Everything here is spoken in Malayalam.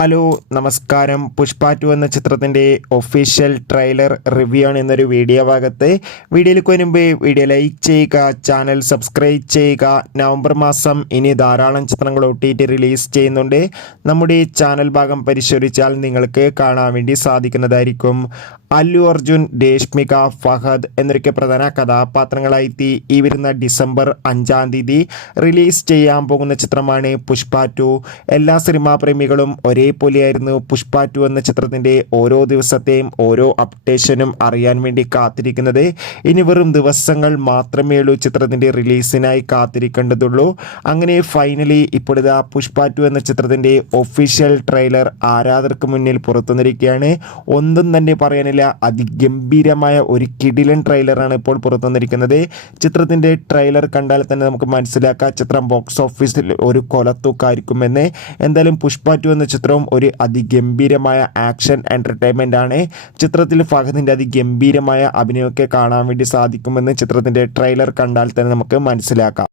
ഹലോ നമസ്കാരം. പുഷ്പ 2 എന്ന ചിത്രത്തിൻ്റെ ഒഫീഷ്യൽ ട്രെയിലർ റിവ്യൂ ആണ് എന്നൊരു വീഡിയോ ഭാഗത്ത്. വീഡിയോയിലേക്ക് വരുമ്പോൾ വീഡിയോ ലൈക്ക് ചെയ്യുക, ചാനൽ സബ്സ്ക്രൈബ് ചെയ്യുക. നവംബർ മാസം ഇനി ധാരാളം ചിത്രങ്ങൾ OTT റിലീസ് ചെയ്യുന്നുണ്ട്. നമ്മുടെ ചാനൽ ഭാഗം പരിശോധിച്ചാൽ നിങ്ങൾക്ക് കാണാൻ വേണ്ടി സാധിക്കുന്നതായിരിക്കും. അല്ലു അർജുൻ, രേഷ്മിക, ഫഹദ് എന്നൊക്കെ പ്രധാന കഥാപാത്രങ്ങളായി ഈ വരുന്ന ഡിസംബർ 5-ാം തീയതി റിലീസ് ചെയ്യാൻ പോകുന്ന ചിത്രമാണ് പുഷ്പ 2. എല്ലാ സിനിമാ പ്രേമികളും ഒരേപോലെയായിരുന്നു പുഷ്പ 2 എന്ന ചിത്രത്തിൻ്റെ ഓരോ ദിവസത്തെയും ഓരോ അപ്ഡേഷനും അറിയാൻ വേണ്ടി കാത്തിരിക്കുന്നത്. ഇനി വെറും ദിവസങ്ങൾ മാത്രമേ ഉള്ളൂ ചിത്രത്തിൻ്റെ റിലീസിനായി കാത്തിരിക്കേണ്ടതുള്ളൂ. അങ്ങനെ ഫൈനലി ഇപ്പോഴിതാ പുഷ്പ 2 എന്ന ചിത്രത്തിൻ്റെ ഒഫീഷ്യൽ ട്രെയിലർ ആരാധകർക്ക് മുന്നിൽ പുറത്തുവന്നിരിക്കുകയാണ്. ഒന്നും തന്നെ പറയാനില്ല, അതിഗംഭീരമായ ഒരു കിടിലൻ ട്രെയിലറാണ് ഇപ്പോൾ പുറത്തുവന്നിരിക്കുന്നത്. ചിത്രത്തിൻ്റെ ട്രെയിലർ കണ്ടാൽ തന്നെ നമുക്ക് മനസ്സിലാക്കാം ചിത്രം ബോക്സ് ഓഫീസിൽ ഒരു കൊലത്തൂക്കായിരിക്കുമെന്ന്. എന്തായാലും പുഷ്പ 2 എന്ന ചിത്രവും ഒരു അതിഗംഭീരമായ ആക്ഷൻ എൻ്റർടൈൻമെൻ്റ് ആണ്. ചിത്രത്തിൽ ഫഹദിൻ്റെ അതിഗംഭീരമായ അഭിനയമൊക്കെ കാണാൻ വേണ്ടി സാധിക്കുമെന്ന് ചിത്രത്തിൻ്റെ ട്രെയിലർ കണ്ടാൽ തന്നെ നമുക്ക് മനസ്സിലാക്കാം.